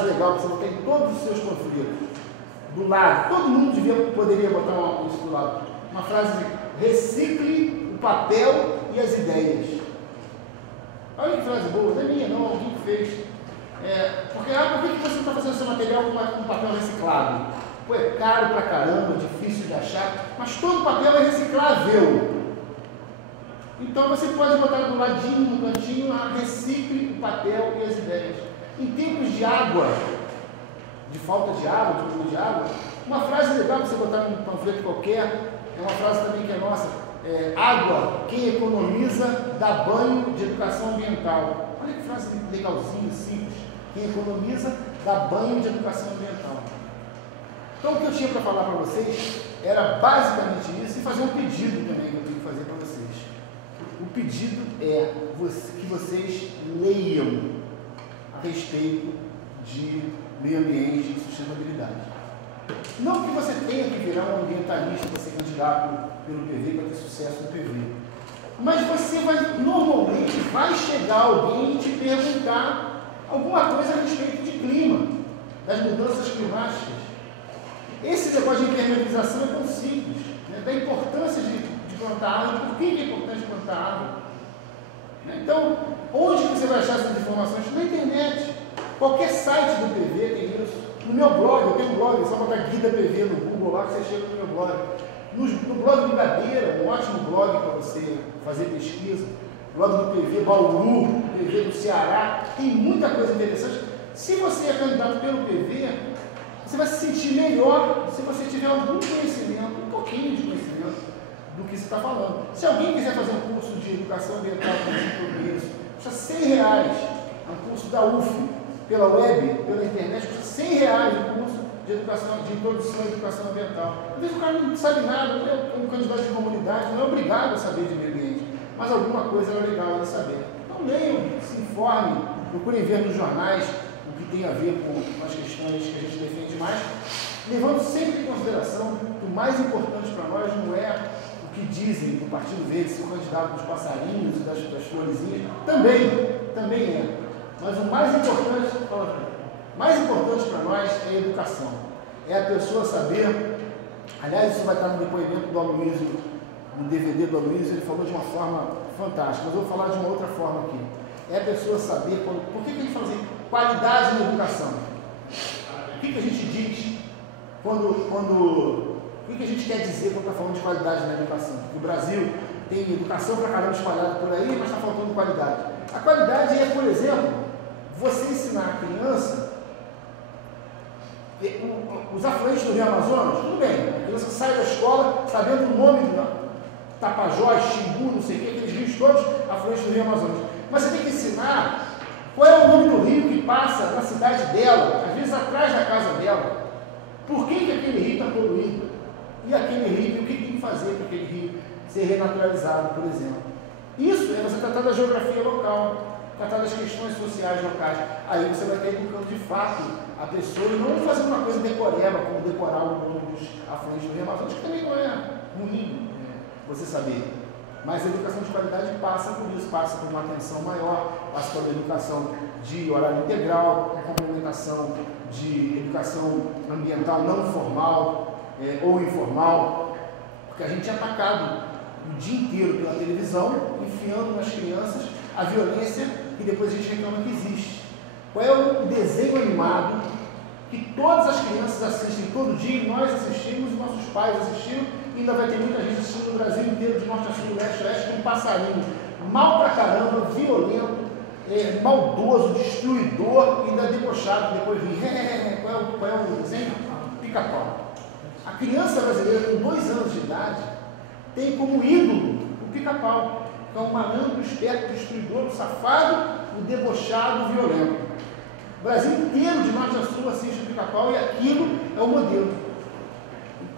legal que você tem todos os seus conflitos do lado. Todo mundo poderia botar isso do lado. Uma frase de recicle o papel e as ideias. Olha que frase boa, não é minha não, alguém que fez. Por que você está fazendo seu material com papel reciclado? Pô, é caro pra caramba, difícil de achar, mas todo papel é reciclável. Então você pode botar do ladinho, no cantinho, recicle o papel e as ideias. Em tempos de água, de falta de água, de custo de água, uma frase legal para você botar num panfleto qualquer, é uma frase também que é nossa, água, quem economiza, dá banho de educação ambiental. Olha que frase legalzinha, simples. Quem economiza, dá banho de educação ambiental. Então o que eu tinha para falar para vocês era basicamente isso e fazer um pedido também que eu tenho que fazer para vocês. O pedido é que vocês leiam a respeito de meio ambiente e sustentabilidade. Não que você tenha que virar um ambientalista para ser candidato pelo PV, para ter sucesso no PV. Mas você normalmente vai chegar alguém e te perguntar alguma coisa a respeito de clima, das mudanças climáticas. Esse negócio de impermeabilização é tão simples, né? Da importância de plantar árvore, por que é importante plantar árvore. Então, onde você vai achar essas informações? Na internet. Qualquer site do PV tem isso. No meu blog, eu tenho um blog, é só botar Guida PV no Google lá que você chega no meu blog. No blog do Gadeira, um ótimo blog para você fazer pesquisa. Blog do PV Bauru, PV do Ceará, tem muita coisa interessante. Se você é candidato pelo PV, você vai se sentir melhor se você tiver algum conhecimento, um pouquinho de conhecimento do que você está falando. Se alguém quiser fazer um curso de educação ambiental com isso, custa R$100, é um curso da UF, pela web, pela internet, custa R$100 o curso de educação, de introdução à educação ambiental. Às vezes o cara não sabe nada, é um candidato de comunidade, não é obrigado a saber de meio ambiente, mas alguma coisa é legal ele saber. Então leiam, se informem, procurem ver nos jornais o que tem a ver com as questões que a gente defende mais, levando sempre em consideração que o mais importante para nós não é o que dizem do Partido Verde, se o candidato dos passarinhos e das florezinhas, também é. Mas o mais importante para nós é a educação. É a pessoa saber, aliás, isso vai estar no depoimento do Aloysio, no DVD do Aloysio, ele falou de uma forma fantástica, mas eu vou falar de uma outra forma aqui. É a pessoa saber, por que a gente fala assim, qualidade na educação? O que a gente diz o que a gente quer dizer quando está falando de qualidade na educação? Porque o Brasil tem educação para caramba espalhada por aí, mas está faltando qualidade. A qualidade é, por exemplo, você ensinar a criança os afluentes do Rio Amazonas, tudo bem, a criança sai da escola sabendo o nome do Tapajós, Xingu, não sei o que, aqueles rios todos afluentes do Rio Amazonas. Mas você tem que ensinar qual é o nome do rio que passa na cidade dela, às vezes atrás da casa dela. Por que aquele rio está poluído? E aquele rio, o que tem que fazer para aquele rio ser renaturalizado, por exemplo? Isso é você tratar da geografia local, tratar das questões sociais locais. Aí você vai ter educando de fato a pessoa e não fazer uma coisa decoreba, como decorar o nome dos afluentes do Rio Amazonas, que também não é ruim você saber. Mas a educação de qualidade passa por isso, passa por uma atenção maior, passa por uma educação de horário integral, complementação de educação ambiental não formal ou informal, porque a gente é atacado o dia inteiro pela televisão, enfiando nas crianças a violência que depois a gente reclama que existe. Qual é o desenho animado que todas as crianças assistem todo dia, nós assistimos, nossos pais assistiram, e ainda vai ter muita gente assistindo no Brasil inteiro, de norte a sul, leste a oeste, com um passarinho mal pra caramba, violento, maldoso, destruidor e ainda debochado, depois ri. Qual é o desenho? Pica-pau. A criança brasileira com 2 anos de idade tem como ídolo o Pica-pau, que é um malandro, esperto, destruidor, safado, o debochado, o violento. O Brasil inteiro, de norte a sul, assiste o Pica-pau e aquilo é o modelo.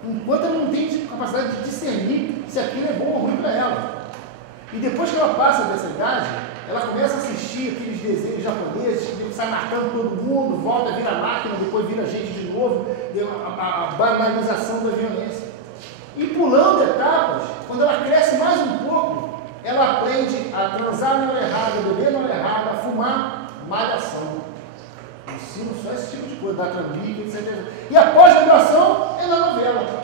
Enquanto ela não tem capacidade de discernir se aquilo é bom ou ruim para ela. E depois que ela passa dessa idade, ela começa a assistir aqueles desenhos japoneses, que sai marcando todo mundo, volta, vira máquina, depois vira gente de novo, a banalização da violência. E pulando etapas, quando ela cresce mais um pouco, ela aprende a transar na hora errada, a beber na hora errada, a fumar, malhação. Ensino só esse tipo de coisa, data mídia, etc. E a pós-graduação é na novela.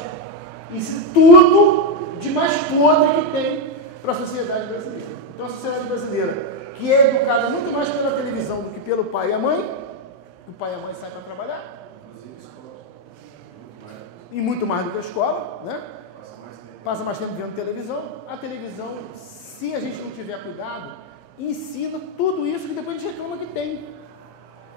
Ensina tudo de mais podre que tem para a sociedade brasileira. Então a sociedade brasileira, que é educada muito mais pela televisão do que pelo pai e a mãe, o pai e a mãe saem para trabalhar. E muito mais do que a escola, né? Passa mais tempo vendo televisão. A televisão, se a gente não tiver cuidado, ensina tudo isso que depois a gente reclama que tem.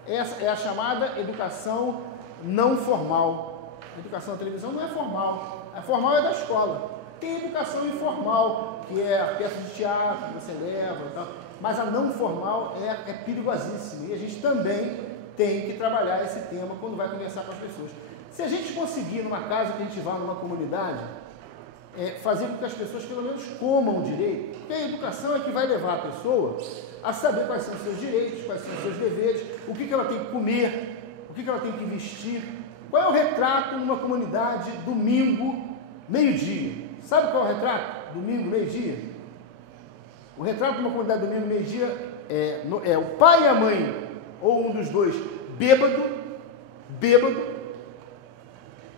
Essa é a chamada educação não formal. A educação na televisão não é formal. A formal é da escola. Tem educação informal, que é a peça de teatro que você leva e tal. Mas a não formal é perigosíssima. E a gente também tem que trabalhar esse tema quando vai conversar com as pessoas. Se a gente conseguir, numa casa que a gente vá, numa comunidade, fazer com que as pessoas pelo menos comam direito, porque a educação é que vai levar a pessoa a saber quais são os seus direitos, quais são os seus deveres, o que ela tem que comer, o que ela tem que vestir. Qual é o retrato numa comunidade domingo, meio-dia? Sabe qual é o retrato? Domingo, meio-dia? O retrato numa comunidade domingo, meio-dia é o pai e a mãe, ou um dos dois, bêbado,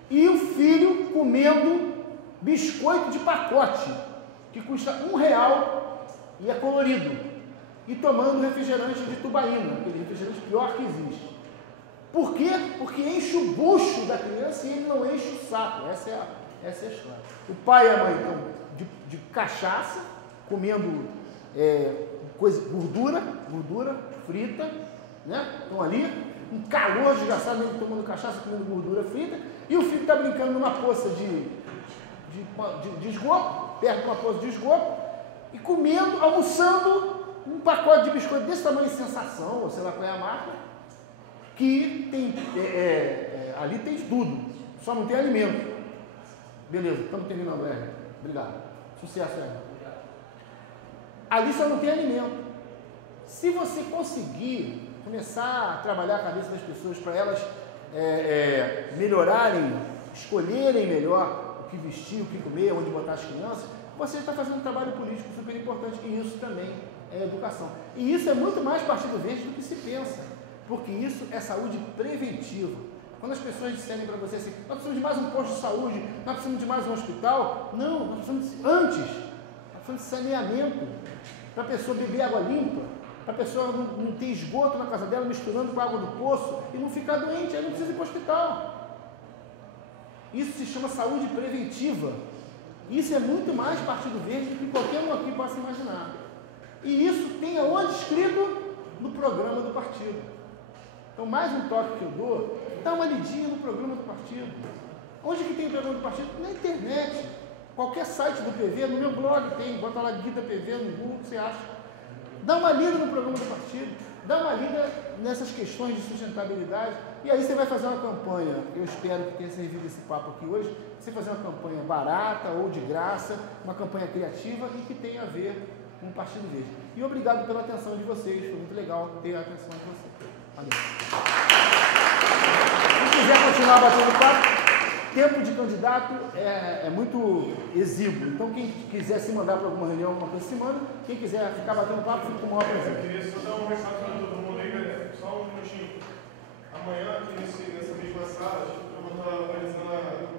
e o filho comendo biscoito de pacote, que custa R$1 e é colorido, e tomando refrigerante de tubaína, aquele refrigerante pior que existe. Por quê? Porque enche o bucho da criança e ele não enche o saco. Essa é a história. O pai e a mãe estão de cachaça, comendo gordura frita, né? Estão ali, um calor desgraçado, ele tomando cachaça, comendo gordura frita, e o filho está brincando numa poça de esgoto, perto de uma poça de esgoto, e comendo, almoçando um pacote de biscoito desse tamanho, Sensação, ou sei lá qual é a marca, que tem, ali tem tudo, só não tem alimento. Beleza, estamos terminando, obrigado. Sucesso, Ali só não tem alimento. Se você conseguir começar a trabalhar a cabeça das pessoas para elas melhorarem, escolherem melhor o que vestir, o que comer, onde botar as crianças, você está fazendo um trabalho político super importante, e isso também é educação. E isso é muito mais Partido Verde do que se pensa, porque isso é saúde preventiva. Quando as pessoas disserem para você assim, nós precisamos de mais um posto de saúde, nós precisamos de mais um hospital, não, nós precisamos nós precisamos de saneamento, para a pessoa beber água limpa, para a pessoa não ter esgoto na casa dela misturando com a água do poço e não ficar doente, aí não precisa ir para o hospital. Isso se chama saúde preventiva. Isso é muito mais Partido Verde do que qualquer um aqui possa imaginar. E isso tem aonde escrito? No programa do partido. Então, mais um toque que eu dou, dá uma lidinha no programa do partido. Onde que tem o programa do partido? Na internet. Qualquer site do PV, no meu blog tem, bota lá Guida PV no Google, você acha. Dá uma lida no programa do partido, dá uma lida nessas questões de sustentabilidade, e aí você vai fazer uma campanha, eu espero que tenha servido esse papo aqui hoje, você fazer uma campanha barata ou de graça, uma campanha criativa e que tenha a ver com o Partido Verde. E obrigado pela atenção de vocês, foi muito legal ter a atenção de vocês. Valeu. Se quiser continuar batendo papo, tempo de candidato é muito exíguo. Então, quem quiser se mandar para alguma reunião, alguma coisa, se manda. Quem quiser ficar batendo papo, fica com o maior prazer. Eu queria só dar um recado para todo mundo aí, galera. Só um minutinho. Amanhã, aqui nessa mesma sala, eu vou estar organizando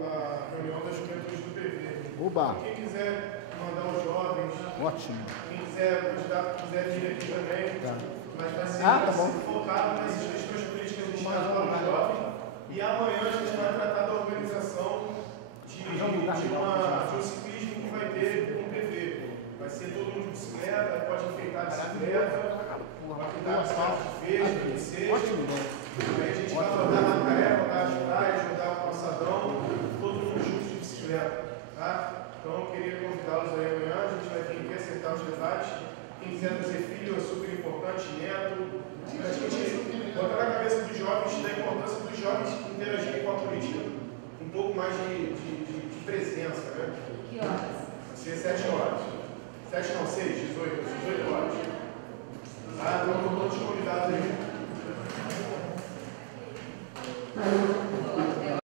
a reunião das juventudes do PV. Oba! Quem quiser mandar os jovens, ótimo. Quem quiser, o candidato quiser vir aqui também, tá. Mas vai ser, tá bom. focado nessas questões políticas destinadas para os jovens. E amanhã a gente vai tratar da organização de um ciclismo que vai ter no PV. Vai ser todo mundo de bicicleta, pode enfeitar a bicicleta, vai cuidar das partes feias, do que seja. Aí a gente vai rodar na praia, rodar as praias, rodar o calçadão, todo mundo junto de bicicleta. Tá? Então eu queria convidá-los aí amanhã, a gente vai ter que acertar os detalhes. Quem quiser trazer filho é super importante, neto. A gente botar na cabeça dos jovens da importância dos jovens interagirem com a política. Um pouco mais de presença, né? Que horas? Vai ser 7 horas. 7 não, 6, 18 horas. Ah, então todos convidados aí.